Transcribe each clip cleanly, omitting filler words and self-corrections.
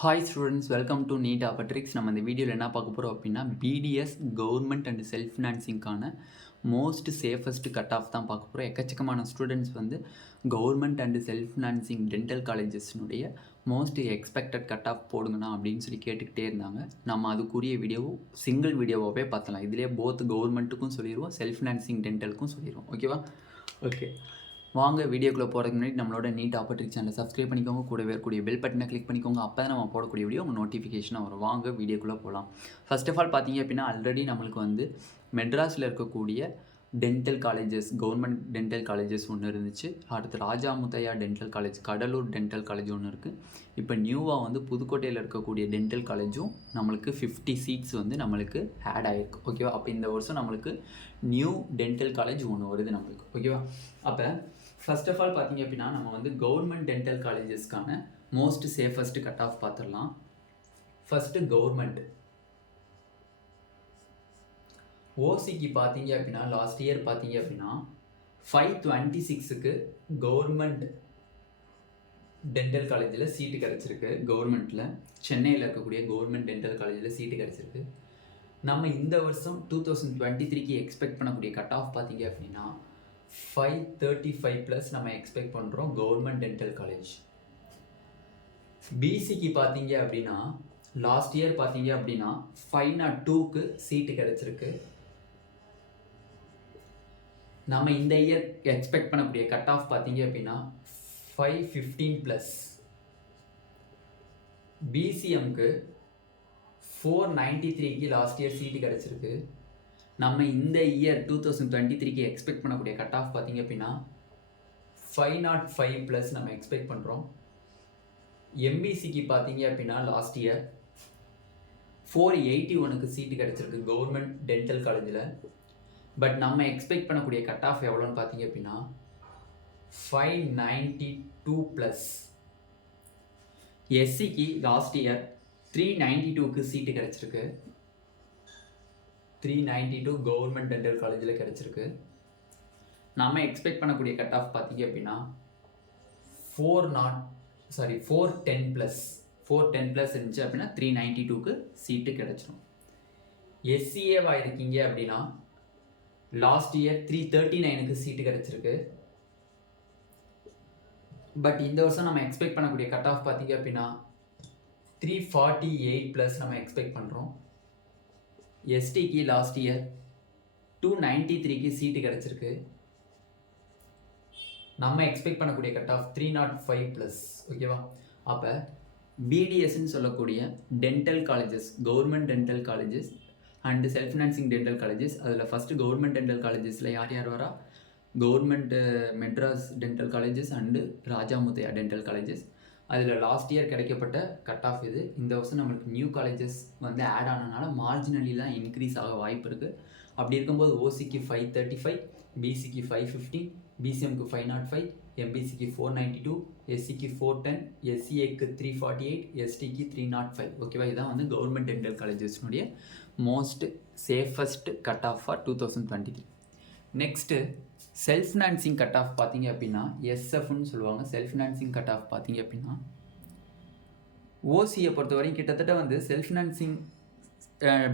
Hi students, welcome to NEET ஆப்பட்ரிக்ஸ். நம்ம இந்த வீடியோவில் என்ன பார்க்க போகிறோம் அப்படின்னா, பிடிஎஸ் கவர்மெண்ட் அண்ட் செல்ஃப் ஃபினான்சிங்கான மோஸ்ட் சேஃபஸ்ட் கட் ஆஃப் தான் பார்க்க போகிறோம். எக்கச்சக்கமான ஸ்டூடெண்ட்ஸ் வந்து government and self financing dental காலேஜஸ்னுடைய மோஸ்ட் எக்ஸ்பெக்டட் கட் ஆஃப் போடுங்கண்ணா அப்படின்னு சொல்லி கேட்டுக்கிட்டே இருந்தாங்க. நம்ம அதுக்குரிய வீடியோவோ சிங்கிள் வீடியோவாகவே பார்த்தலாம். இதிலே போத் கவர்மெண்ட்டுக்கும் சொல்லிடுவோம், செல்ஃப் ஃபினான்சிங் டென்டலுக்கும் சொல்லிடுவோம். ஓகேவா? ஓகே, வாங்க வீடியோக்குள்ளே போகிறதுக்கு முன்னாடி நம்மளோட நீட் ஆப்பர்ச்சுனிட்டி சேனலை சப்ஸ்கிரைப் பண்ணிக்கோங்க. கூடவே இருக்கக்கூடிய பெல் பட்டனை கிளிக் பண்ணிக்கோங்க. அப்போ தான் நம்ம போடக்கூடிய வீடியோ உங்கள் நோட்டிஃபிகேஷனாக வரும். வாங்க வீடியோக்குள்ளே போகலாம். ஃபர்ஸ்ட் ஆஃப் ஆல் பார்த்தீங்க அப்படின்னா, ஆல்ரெடி நம்மளுக்கு வந்து மெட்ராஸில் இருக்கக்கூடிய dental colleges, government dental colleges ஒன்று இருந்துச்சு. அடுத்து Rajah Muthiah dental college, Cuddalore dental college ஒன்று இருக்குது. இப்போ நியூவாக வந்து புதுக்கோட்டையில் இருக்கக்கூடிய டென்டல் காலேஜும் நம்மளுக்கு 50 சீட்ஸ் வந்து நம்மளுக்கு ஆட் ஆகிருக்கு. ஓகேவா? அப்போ இந்த வருஷம் நம்மளுக்கு நியூ டென்டல் காலேஜ் ஒன்று வருது நம்மளுக்கு. ஓகேவா? அப்போ ஃபர்ஸ்ட் ஆஃப் ஆல் பார்த்தீங்க அப்படின்னா, நம்ம வந்து கவர்மெண்ட் டென்டல் காலேஜஸ்க்கான மோஸ்ட் சேஃபஸ்ட் கட் ஆஃப் பார்த்துடலாம். ஃபஸ்ட்டு கவர்மெண்ட் ஓசிக்கு பார்த்தீங்க அப்படின்னா, லாஸ்ட் இயர் பார்த்தீங்க அப்படின்னா 526க்கு கவர்மெண்ட் டென்டல் காலேஜில் சீட்டு கிடச்சிருக்கு. கவர்மெண்ட்டில் சென்னையில் இருக்கக்கூடிய கவர்மெண்ட் டென்டல் காலேஜில் சீட்டு கிடச்சிருக்கு. நம்ம இந்த வருஷம் 2023க்கு எக்ஸ்பெக்ட் பண்ணக்கூடிய கட் ஆஃப் பார்த்தீங்க அப்படின்னா 535 ப்ளஸ் நம்ம எக்ஸ்பெக்ட் பண்ணுறோம் கவர்மெண்ட் டென்டல் காலேஜ். பிசிக்கு பார்த்தீங்க அப்படின்னா லாஸ்ட் இயர் பார்த்தீங்க அப்படின்னா 502க்கு சீட்டு கிடச்சிருக்கு. நம்ம இந்த இயர் எக்ஸ்பெக்ட் பண்ணக்கூடிய கட் ஆஃப் பார்த்தீங்க அப்படின்னா 515 ப்ளஸ். பிசிஎம்க்கு 493க்கு லாஸ்ட் இயர் சீட்டு கிடச்சிருக்கு. நம்ம இந்த இயர் 2023க்கு எக்ஸ்பெக்ட் பண்ணக்கூடிய கட் ஆஃப் பார்த்தீங்க அப்படின்னா 505 ப்ளஸ் நம்ம எக்ஸ்பெக்ட் பண்ணுறோம். எம்பிசிக்கு பார்த்தீங்க அப்படின்னா லாஸ்ட் இயர் 481க்கு சீட்டு கிடச்சிருக்கு கவர்மெண்ட் டென்டல் காலேஜில். பட் நம்ம எக்ஸ்பெக்ட் பண்ணக்கூடிய கட் ஆஃப் எவ்வளோன்னு பார்த்தீங்க அப்படின்னா 592 ப்ளஸ். எஸ்சிக்கு லாஸ்ட் இயர் 392க்கு சீட்டு கிடச்சிருக்கு. 392 கவர்மெண்ட் டென்டல் காலேஜில் கிடச்சிருக்கு. நம்ம எக்ஸ்பெக்ட் பண்ணக்கூடிய கட் ஆஃப் பார்த்தீங்க அப்படின்னா 410 ப்ளஸ். 410 ப்ளஸ் இருந்துச்சு அப்படின்னா 392க்கு சீட்டு கிடச்சிரும். எஸ்சிஏவாக இருக்கீங்க அப்படின்னா லாஸ்ட் இயர் 339க்கு சீட்டு கிடச்சிருக்கு. பட் இந்த வருஷம் நம்ம எக்ஸ்பெக்ட் பண்ணக்கூடிய கட் ஆஃப் பார்த்தீங்க அப்படின்னா 348 ப்ளஸ் நம்ம எக்ஸ்பெக்ட் பண்ணுறோம். எஸ்டிக்கு லாஸ்ட் இயர் 293க்கு சீட்டு கிடச்சிருக்கு. நம்ம எக்ஸ்பெக்ட் பண்ணக்கூடிய கட் ஆஃப் 305 ப்ளஸ். ஓகேவா? அப்போ பிடிஎஸ்ன்னு சொல்லக்கூடிய dental colleges, government dental colleges and self financing dental colleges, அதில் ஃபஸ்ட்டு கவர்மெண்ட் டென்டல் காலேஜஸில் யார் யார் வரா? Government Madras dental colleges and Rajah Muthiah dental colleges. அதில் லாஸ்ட் இயர் கிடைக்கப்பட்ட கட் ஆஃப் இது. இந்த வருஷம் நம்மளுக்கு நியூ காலேஜஸ் வந்து ஆட் ஆனதுனால மார்ஜினலிலாம் இன்க்ரீஸ் ஆக வாய்ப்பு இருக்குது. அப்படி இருக்கும்போது ஓசிக்கு 535, பிசிக்கு 515, பிசிஎம்க்கு 505, எம்பிசிக்கு 492, எஸ்சிக்கு 410, எஸ்சிஏக்கு 348, எஸ்டிக்கு 305. ஓகேவா? இதான் வந்து கவர்மெண்ட் டென்டல் காலேஜஸ்னுடைய most safest cut off for 2023. Next self financing cut off பார்த்தீங்க அப்படின்னா எஸ்எஃப்னு சொல்லுவாங்க. செல்ஃப் ஃபினான்சிங் கட் ஆஃப் பார்த்தீங்க அப்படின்னா ஓசியை பொறுத்தவரையும் கிட்டத்தட்ட வந்து செல்ஃப் ஃபினான்சிங்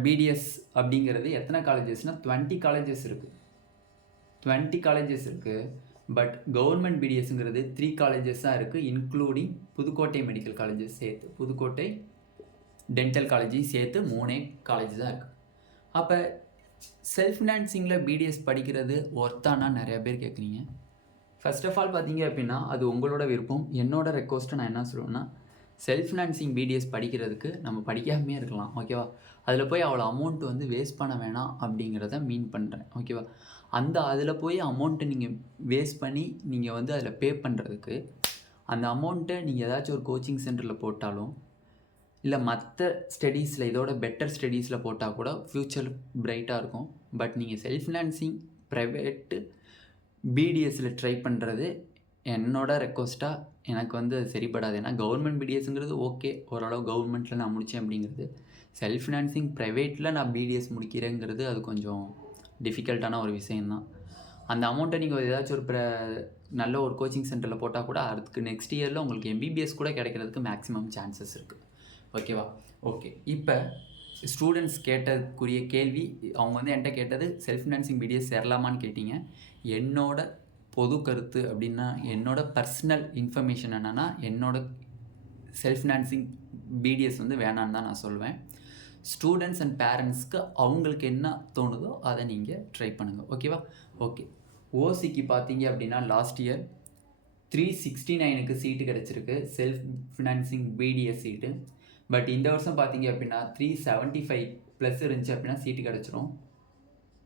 பிடிஎஸ் அப்படிங்கிறது எத்தனை காலேஜஸ்னால் 20 காலேஜஸ் இருக்குது. 20 காலேஜஸ் இருக்குது. பட் கவர்மெண்ட் பிடிஎஸ்ங்கிறது 3 காலேஜஸ் தான் இருக்குது, இன்க்ளூடிங் புதுக்கோட்டை மெடிக்கல் காலேஜஸ் சேர்த்து, புதுக்கோட்டை டென்டல் காலேஜையும் சேர்த்து 3 காலேஜ் தான் இருக்குது. அப்போ செல்ஃப் ஃபினான்சிங்கில் பிடிஎஸ் படிக்கிறது ஒர்த்தானா நிறையா பேர் கேட்குறீங்க. ஃபர்ஸ்ட் ஆஃப் ஆல் பார்த்தீங்க அப்படின்னா அது உங்களோட விருப்பம். என்னோட ரெக்வஸ்ட்டு நான் என்ன சொல்லுவேன்னா, செல்ஃப் ஃபினான்சிங் பிடிஎஸ் படிக்கிறதுக்கு நம்ம படிக்காமே இருக்கலாம். ஓகேவா? அதில் போய் அவ்வளோ அமௌண்ட் வந்து வேஸ்ட் பண்ண வேணாம் அப்படிங்கிறத மீன் பண்ணுறேன். ஓகேவா? அதில் போய் அமௌண்ட்டை நீங்கள் வேஸ்ட் பண்ணி நீங்கள் வந்து அதில் பே பண்ணுறதுக்கு அந்த அமௌண்ட்டை நீங்கள் ஏதாச்சும் ஒரு கோச்சிங் சென்டரில் போட்டாலும் இல்லை மற்ற ஸ்டடீஸில் இதோட பெட்டர் ஸ்டடீஸில் போட்டால் கூட ஃப்யூச்சர் பிரைட்டாக இருக்கும். பட் நீங்கள் செல்ஃப் ஃபினான்சிங் ப்ரைவேட்டு பிடிஎஸில் ட்ரை பண்ணுறது என்னோட ரெக்வஸ்ட்டாக எனக்கு வந்து அது சரிப்படாது. ஏன்னா கவர்மெண்ட் பிடிஎஸ்ங்கிறது ஓகே, ஓரளவு கவர்மெண்ட்டில் நான் முடித்தேன் அப்படிங்கிறது. செல்ஃப் ஃபினான்சிங் ப்ரைவேட்டில் நான் பிடிஎஸ் முடிக்கிறேங்கிறது அது கொஞ்சம் டிஃபிகல்ட்டான ஒரு விஷயந்தான். அந்த அமௌண்ட்டை நீங்கள் ஏதாச்சும் ஒரு நல்ல ஒரு கோச்சிங் சென்டரில் போட்டால் கூட அதுக்கு நெக்ஸ்ட் இயரில் உங்களுக்கு எம்பிபிஎஸ் கூட கிடைக்கிறதுக்கு மேக்ஸிமம் சான்சஸ் இருக்குது. ஓகேவா? ஓகே. இப்போ ஸ்டூடெண்ட்ஸ் கேட்டதுக்குரிய கேள்வி, அவங்க வந்து என்கிட்ட கேட்டது செல்ஃப் ஃபினான்சிங் பிடிஎஸ் சேரலாமான்னு கேட்டீங்க. என்னோட பொது கருத்து அப்படின்னா, என்னோட பர்சனல் இன்ஃபர்மேஷன் என்னென்னா, என்னோட செல்ஃப் ஃபினான்சிங் பிடிஎஸ் வந்து வேணான்னு தான் நான் சொல்லுவேன். ஸ்டூடெண்ட்ஸ் அண்ட் பேரண்ட்ஸ்க்கு அவங்களுக்கு என்ன தோணுதோ அதை நீங்கள் ட்ரை பண்ணுங்கள். ஓகேவா? ஓகே. ஓசிக்கு பார்த்தீங்க அப்படின்னா லாஸ்ட் இயர் 369க்கு சீட்டு கிடச்சிருக்கு செல்ஃப் ஃபினான்சிங் பிடிஎஸ் சீட்டு. பட் இந்த வருஷம் பார்த்தீங்க அப்படின்னா 375 ப்ளஸ் இருந்துச்சு அப்படின்னா சீட்டு கிடச்சிரும்.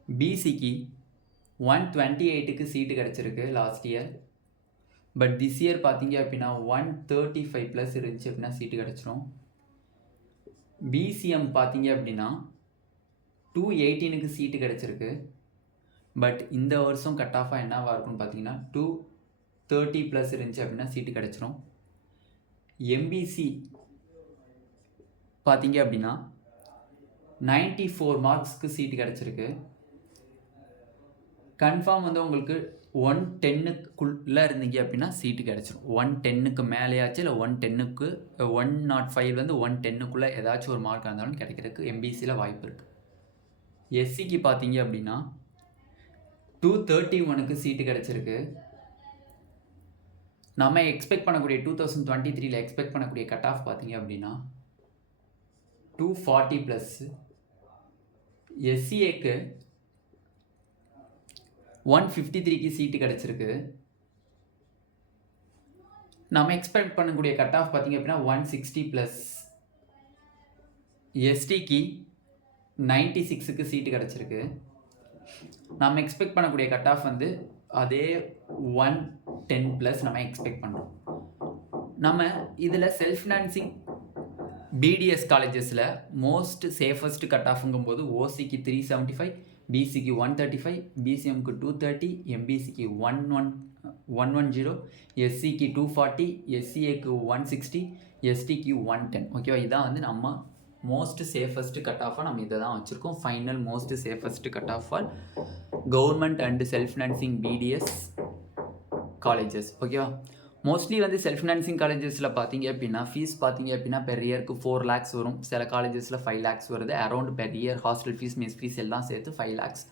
பிசிக்கு 128க்கு சீட்டு கிடச்சிருக்கு last year. But this year பார்த்தீங்க அப்படின்னா 135 ப்ளஸ் இருந்துச்சு அப்படின்னா சீட்டு கிடச்சிரும். பிசிஎம் பார்த்தீங்க அப்படின்னா 218க்கு சீட்டு கிடச்சிருக்கு. பட் இந்த வருஷம் கட் ஆஃபாக என்னவாக இருக்குன்னு பார்த்தீங்கன்னா 230 ப்ளஸ் இருந்துச்சு அப்படின்னா சீட்டு கிடச்சிரும். எம்பிசி பார்த்தீங்க அப்படின்னா 94 மார்க்ஸ்க்கு சீட்டு கிடச்சிருக்கு. கன்ஃபார்ம் வந்து உங்களுக்கு 110க்குள்ளே இருந்தீங்க அப்படின்னா சீட்டு கிடச்சிரும். 110க்கு மேலேயாச்சு இல்லை 110க்கு 105 110க்குள்ளே ஏதாச்சும் ஒரு மார்க் இருந்தாலும் கிடைக்கிறதுக்கு எம்பிசியில் வாய்ப்பு இருக்குது. எஸ்சிக்கு பார்த்தீங்க அப்படின்னா 231க்கு சீட்டு கிடச்சிருக்கு. நம்ம எக்ஸ்பெக்ட் பண்ணக்கூடிய 2023 எக்ஸ்பெக்ட் பண்ணக்கூடிய கட் ஆஃப் பார்த்தீங்க அப்படின்னா 240 ப்ளஸ். எஸ்சிஏக்கு 153க்கு சீட்டு கிடச்சிருக்கு. நம்ம எக்ஸ்பெக்ட் பண்ணக்கூடிய கட் ஆஃப் பார்த்தீங்க அப்படின்னா 160 ப்ளஸ். எஸ்டிக்கு 96க்கு சீட்டு கிடச்சிருக்கு. நம்ம எக்ஸ்பெக்ட் பண்ணக்கூடிய கட் ஆஃப் வந்து அதே 110 ப்ளஸ் நம்ம எக்ஸ்பெக்ட் பண்ணுறோம். நம்ம இதில் செல்ஃப் ஃபினான்சிங் பிடிஎஸ் காலேஜஸில் மோஸ்ட் சேஃபஸ்ட் கட் ஆஃபுங்கும்போது ஓசிக்கு 375, பிசிக்கு 135, பிசிஎம்க்கு 230, எம்பிசிக்கு 110, எஸ்சிக்கு 240, எஸ்சிஏக்கு 160, எஸ்டிக்கு 110. ஓகேவா? இதான் வந்து நம்ம மோஸ்ட் சேஃபஸ்ட் கட் ஆஃபாக நம்ம இதை தான் வச்சுருக்கோம். Final most safest cut off for government and self financing BDS colleges. ஓகேவா? மோஸ்ட்லி வந்து செல்ஃப் ஃபினான்சிங் காலேஜஸில் பார்த்தீங்க அப்படின்னா ஃபீஸ் பார்த்தீங்க அப்படின்னா பெர் இயருக்கு 4 lakhs வரும். சில காலேஜஸில் 5 lakhs வருது. Around per year hostel fees mess fees எல்லாம் சேர்த்து 5 lakhs.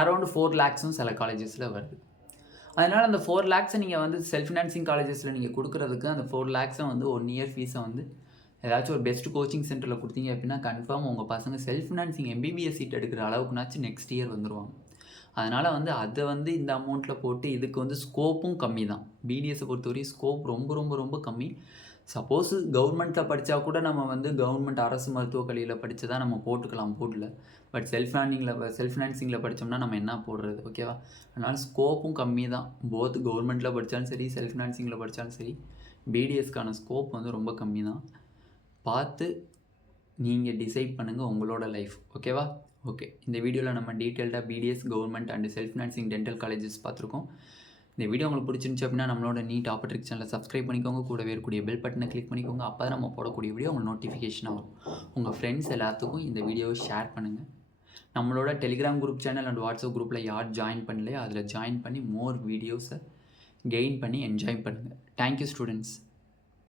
அரௌண்ட் 4 lakhsம் சில காலேஜஸில் வருது. அதனால் அந்த 4 lakhs நீங்கள் வந்து செல்ஃப் ஃபினான்சிங் காலேஜஸில் நீங்கள் கொடுக்குறதுக்கு அந்த 4 lakhs வந்து 1 year ஃபீஸை வந்து ஏதாச்சும் ஒரு பெஸ்ட் கோச்சிங் சென்டரில் கொடுத்தீங்க அப்படின்னா கன்ஃபார்ம் உங்கள் பசங்க செல்ஃப் ஃபினான்சிங் எம்பிபிஎஸ் சீட் எடுக்கிற அளவுக்குனாச்சும் நெக்ஸ்ட் இயர் வந்துடுவாங்க. அதனால் வந்து அதை வந்து இந்த அமௌண்ட்டில் போட்டு இதுக்கு வந்து ஸ்கோப்பும் கம்மி தான். பிடிஎஸை பொறுத்தவரையும் ஸ்கோப் ரொம்ப ரொம்ப ரொம்ப கம்மி. சப்போஸ் கவர்மெண்ட்டில் படித்தா கூட நம்ம வந்து கவர்மெண்ட் அரசு மருத்துவக் கல்லூரியில் படித்து தான் நம்ம போட்டுக்கலாம் போர்டில். பட் செல்ஃப் ஃபினான்சிங்கில் படித்தோம்னா நம்ம என்ன போடுறது? ஓகேவா? அதனால் ஸ்கோப்பும் கம்மி தான். போத் கவர்மெண்ட்டில் படித்தாலும் சரி செல்ஃப் ஃபினான்சிங்கில் படித்தாலும் சரி பிடிஎஸ்க்கான ஸ்கோப் வந்து ரொம்ப கம்மி தான். பார்த்து நீங்கள் டிசைட் பண்ணுங்கள் உங்களோட லைஃப். ஓகேவா? ஓகே. இந்த வீடியோவில் நம்ம டீட்டெயில்டாக BDS government and self financing dental colleges பார்த்துருக்கோம். இந்த வீடியோ உங்களுக்கு பிடிச்சிருந்துச்சு அப்படின்னா நம்மளோட நீட் ஆப்பர்ட்ரிக் சேனலை சப்ஸ்கிரைப் பண்ணிக்கோங்க. கூடவே இருக்கக்கூடிய பெல் பட்டனை கிளிக் பண்ணிக்கோங்க. அப்போ தான் நம்ம போடக்கூடிய வீடியோ உங்களுக்கு நோட்டிஃபிகேஷனாக வரும். உங்கள் ஃப்ரெண்ட்ஸ் எல்லாத்துக்கும் இந்த வீடியோவை ஷேர் பண்ணுங்கள். நம்மளோட Telegram group channel and WhatsApp குரூப்பில் யார் ஜாயின் பண்ணலையோ அதில் ஜாயின் பண்ணி மோர் வீடியோஸை கெயின் பண்ணி என்ஜாய் பண்ணுங்கள். Thank you students.